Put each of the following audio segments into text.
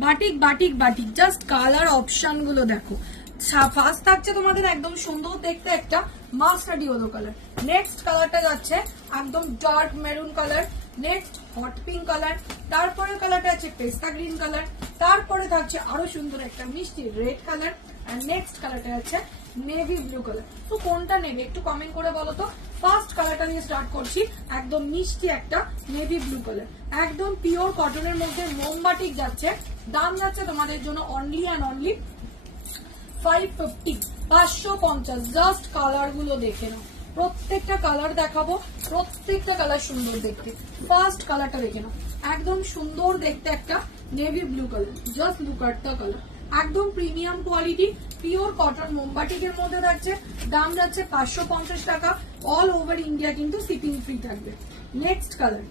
Batik batik batik, just colour option গুলো দেখো। First থাকছে তোমাদের একদম সুন্দর দেখতে একটা মাস্টার্ড ইয়েলো কালার, নেক্সট কালারটা যাচ্ছে একদম dark maroon colour, next hot pink colour, তারপরে কালারটা আছে পেস্তা গ্রিন কালার, তারপরে থাকছে আরো সুন্দর একটা মিষ্টি রেড কালার, আর নেক্সট কালারটা আছে নেভি ব্লু কালার। তো কোনটা নেবে একটু কমেন্ট করে বলো তো। ফার্স্ট কালারটা দিয়ে স্টার্ট করছি, একদম মিষ্টি একটা নেভি ব্লু কালার, একদম পিওর কটনের মধ্যে মোমবাটিক যাচ্ছে। দাম যাচ্ছে তোমাদের জন্য only and only 550, 550। Just colour গুলো দেখে নাও, প্রত্যেকটা কালার দেখাবো, প্রত্যেকটা কালার সুন্দর দেখতে। ফার্স্ট কালারটা দেখে নাও, একদম সুন্দর দেখতে একটা navy blue colour, just look at the colour, একদম প্রিমিয়াম কোয়ালিটি পিওর কটন মোমবাটিকের মধ্যে থাকছে। দাম যাচ্ছে 550 টাকা, অল ওভার ইন্ডিয়া কিন্তু শিপিং ফ্রি থাকবে। নেক্সট কালার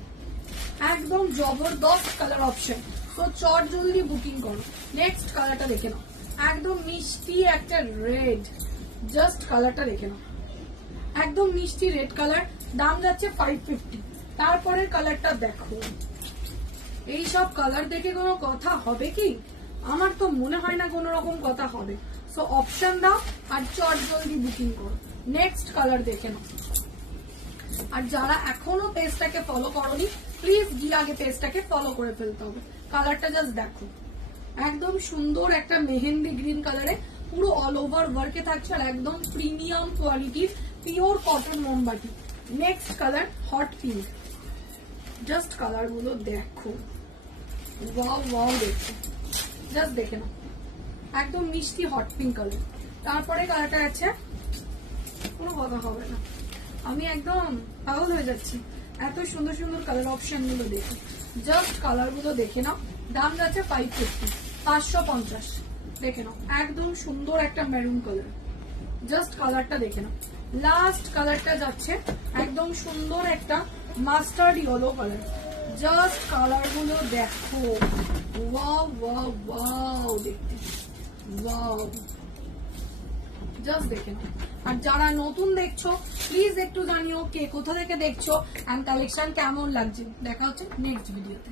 একদম জবরদস্ত কালার অপশন, তো চট জলদি বুকিং করো। নেক্সট কালারটা দেখে নাও, একদম মিষ্টি একটা রেড, জাস্ট কালারটা দেখে নাও, একদম মিষ্টি রেড কালার, দাম যাচ্ছে 550। তারপরের কালারটা দেখো, এই সব কালার দেখে কোনো কথা হবে কি? আমার তো মনে হয় না কোনো রকম কথা হবে। সো অপশন দাও আর চট জলদি বুকিং করো। নেক্সট কালার দেখে নাও, আর যারা এখনো পেজটাকে ফলো করোনি প্লিজ গিয়ে আগে পেজটাকে ফলো করে ফেলতে হবে। কালারটা জাস্ট দেখো, একদম সুন্দর একটা মেহেন্দি গ্রিন কালারে পুরো অল ওভার ওয়ার্কে থাকছে, আর একদম প্রিমিয়াম কোয়ালিটির পিওর কটন মোমবাটি। Next colour hot pink, just colour গুলো দেখো, ওয়াও ওয়াও দেখো, জাস্ট দেখে নাও, একদম মিষ্টি হট পিঙ্ক কালার। তারপরে কালারটা আছে, কোনো কথা হবে না, আমি একদম পাগল হয়ে যাচ্ছি এত সুন্দর সুন্দর কালার অপশন গুলো দেখে। জাস্ট কালার গুলো দেখে নাও, দাম যাচ্ছে 550, 550। দেখে নাও, একদম সুন্দর একটা মেরুন কালার, জাস্ট কালারটা দেখে নাও। লাস্ট কালারটা যাচ্ছে একদম সুন্দর একটা mustard yellow colour, just colour গুলো দেখো, ওয়াও ওয়াও ওয়াও দেখতে, ওয়াও, জাস্ট দেখে নাও। আর যারা নতুন দেখছো প্লিজ একটু জানিও কে কোথা থেকে দেখছো, এন্ড কালেকশন কেমন লাগছে। দেখা হচ্ছে নেক্সট ভিডিওতে।